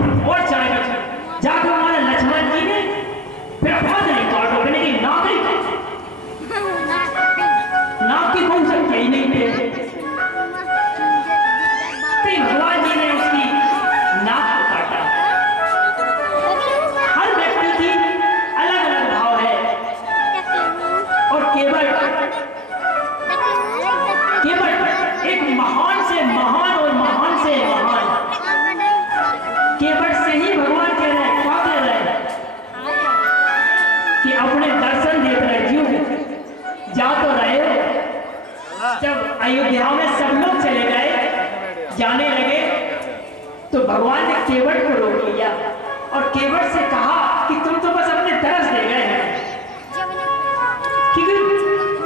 और चाय का जाकर हमारे लक्ष्मण जी ने फिर अपना नहीं काटो मैंने कि नाक की कौन सा कहीं नहीं पे भगवान जी ने उसकी नाक को काटा। हर व्यक्ति की अलग अलग भाव है और केवल एक महान से महान और महान से महान केवल से ही भगवान कह रहे हैं क्या कह रहे हैं कि अपने दर्शन देते रहे जीव जा तो रहे हो। जब अयोध्या में सब लोग चले गए जाने लगे तो भगवान ने केवट को रोक लिया और केवट से कहा कि तुम तो बस अपने तरस दे गए हैं, क्योंकि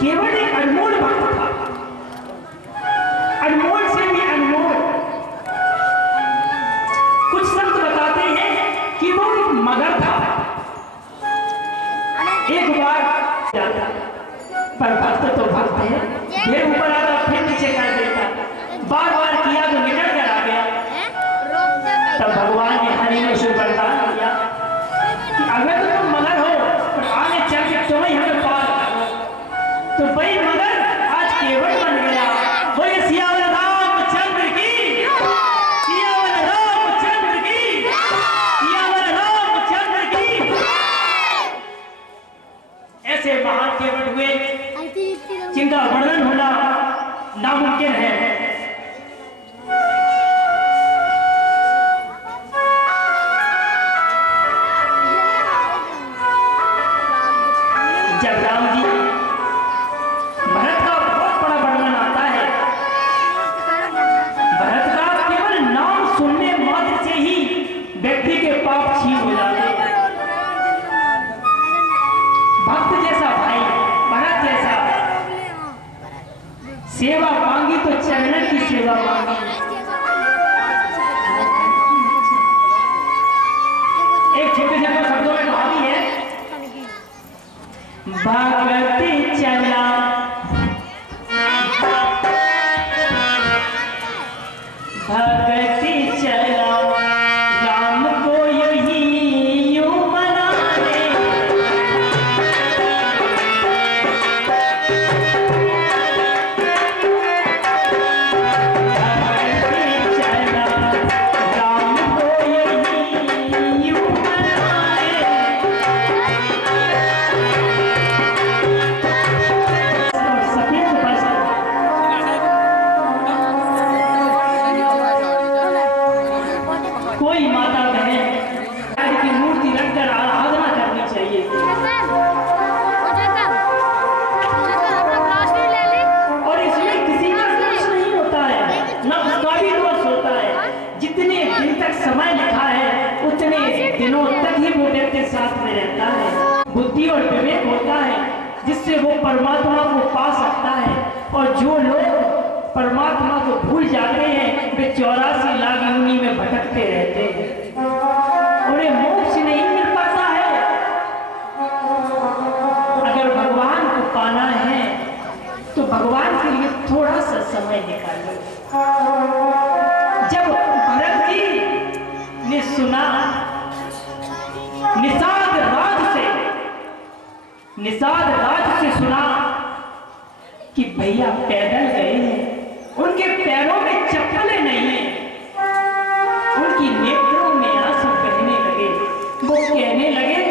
केवट एक अनमोल भक्त था, अनमोल से भी अनमोल। कुछ संत बताते हैं कि वो एक मगर था, एक बार जाता पर भक्त तो भक्त है, फिर ऊपर आता फिर नीचे कर देता, बार बार किया तो निकल कर आ गया। तब भगवान ने हरि में शुरू वरदान दिया कि अगर तो तुम मगर हो पर आगे चल के तुम्हें हमें पार करो। तो भाई मगर आज केवट बन गया। बोले सियावर रामचंद्र की, सियावर रामचंद्र की, सियावर रामचंद्र की। ऐसे महान केवट हुए जिनका वर्णन होना नामुमकिन है। जब राम जी भरत का बहुत बड़ा वर्णन आता है, भरत का केवल नाम सुनने मात्र से ही व्यक्ति के पाप छीन हो जाते हैं। भक्त जैसा भाई भरत जैसा सेवा मांगी तो चरणन की सेवा मांगी। एक छोटे छोटे शब्दों में कहानी है, भगति चला भगति चला राम को यही यूं मनाने। कोई माता बहन की मूर्ति रखकर आराधना करनी चाहिए। और इसमें किसी का दोष नहीं होता है, न उसका भी दोष होता है। जितने दिन तक समय लिखा है उतने दिनों तक ही वो व्यक्ति साथ में रहता है। बुद्धि और विवेक होता है जिससे वो परमात्मा को पा सकता है। और जो लोग परमात्मा को भूल जाते हैं वे 84 लाख योनि में भटकते रहते हैं, उन्हें मोक्ष नहीं मिल पाता है। अगर भगवान को पाना है तो भगवान के लिए थोड़ा सा समय निकालो। जब भरत जी ने सुना निषाद राज से सुना कि भैया पैदल गए हैं, उनके पैरों में चप्पलें नहीं है, उनकी नेत्रों में आंसू बहने लगे। वो कहने लगे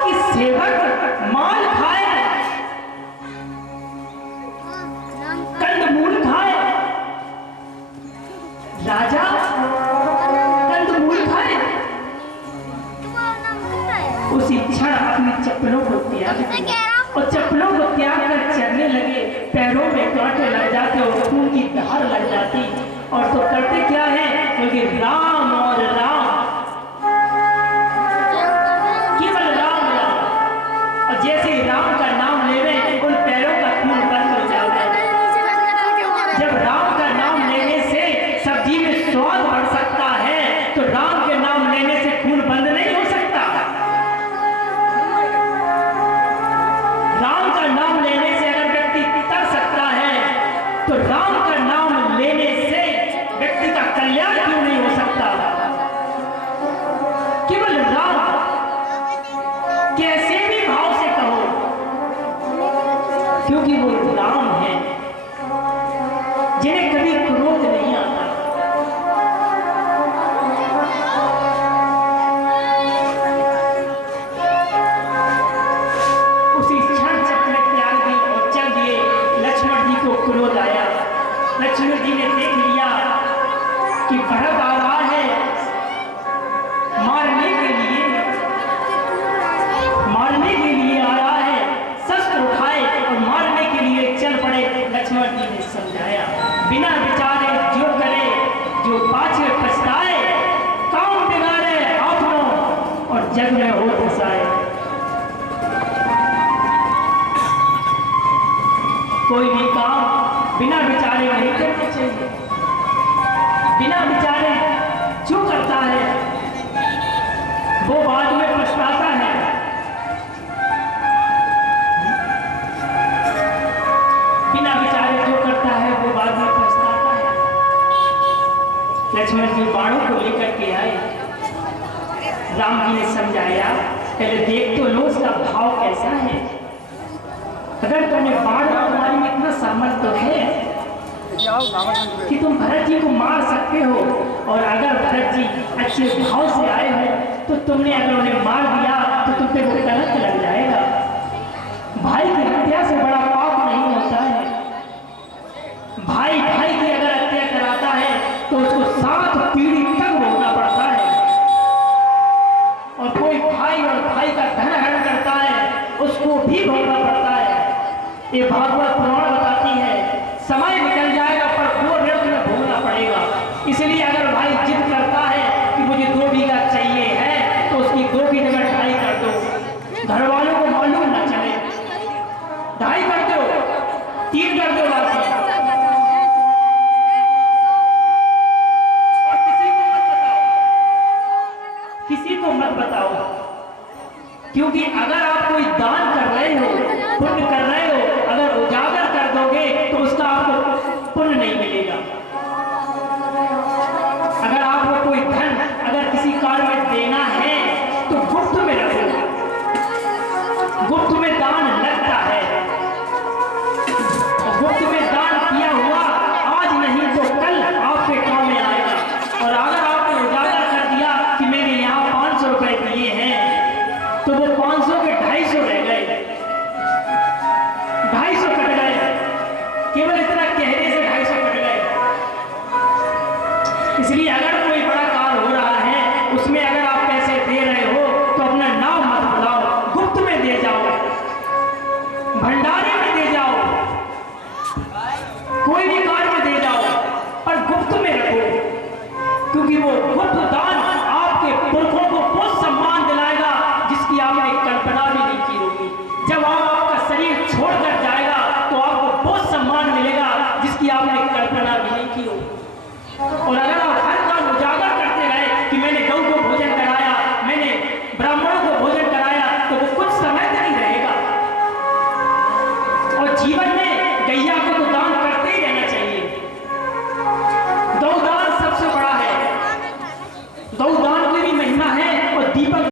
कि सेवक माल खाए, कंदमूल खाए, राजा कंदमूल खाए। उसी क्षण अपनी चप्पलों को त्याग दिया और चप्पलों को त्याग कर चलने लगे। पैरों में कांटे लग जाते और खून की धार लग जाती। और तो करते क्या है, क्योंकि राम और राम, केवल राम राम। और जैसे ही राम का नाम ले रहे उन पैरों का खून बंद हो जाता है। जब राम का नाम लेने से सब्जी में स्वाद बढ़ सकता है तो राम के नाम लेने से खून बंद नहीं हो सकता। राम का नाम लेने से अगर व्यक्ति तर सकता है तो राम का नाम लेने से व्यक्ति का कल्याण क्यों नहीं हो सकता। में हो फंसाए। कोई भी काम बिना विचारे नहीं करना चाहिए। बिना विचारे जो करता है वो बाद में पछताता है। बिना विचारे जो करता है वो बाद में पछताता है। लक्ष्मण जी बाणों को लेकर के आए। राम जी ने समझाया, पहले देख तो लो उसका भाव कैसा है। अगर तुमने बाण तुम्हारी में इतना सामर्थ्य तो है कि तुम भरत जी को मार सकते हो, और अगर भरत जी अच्छे भाव से आए हो तो तुमने अगर उन्हें मार दिया तो तुम पे वो कलंक लग जाएगा। भाई की हत्या से बड़ा पाप नहीं होता है। भाई भाई की अगर हत्या कराता है तो उसको 7 पीढ़ी तक भोगना पड़ता है, और कोई भाई और भाई का धन हरण करता है उसको भी भोगना पड़ता है। ये भागवत पुराण बताती है। समय निकल जाएगा पर वो ऋण तुम्हें भोगना पड़ेगा। इसलिए अगर भाई जिद करता है कि मुझे 2 बीघा चाहिए है तो उसकी 2 की जगह 2.5 कर दो। घर वालों को मालूम ना चले, 2.5 कर दो, 3 कर दो बाकी। और किसी को मत बताओ, क्योंकि अगर आप कोई दान कर रहे हो, पुण्य कर रहे हो, अगर उजागर कर दोगे तो उसका आपको पुण्य नहीं मिलेगा। अगर आपको कोई धन अगर किसी कार्य में देना है तो गुप्त में रखो। गुप्त में दान लगता है, और गुप्त में दान किया हुआ आज नहीं तो कल आपके काम में आएगा। और अगर आपने उजागर कर दिया कि मैंने यहाँ 500 रुपए दिए हैं तो वो 500 के 250 रह गए, 250 कट गए। केवल इतना कहने से 250 कट गए। इसलिए अगर कोई बड़ा कार्य हो रहा है उसमें अगर आप पैसे दे रहे हो तो अपना नाम मत बुलाओ, गुप्त में दे जाओ, भंडारे में दे जाओ, कोई भी कार्य में दे जाओ, पर गुप्त में रखो। क्योंकि वो गुप्त दान आपके पुरखों को वो सम्मान दिलाएगा जिसकी आपने कल्पना भी नहीं की होगी। जब आपका शरीर छोड़कर जाएगा तो आपको वो सम्मान मिलेगा जिसकी आपने कल्पना भी नहीं की होगी। और अगर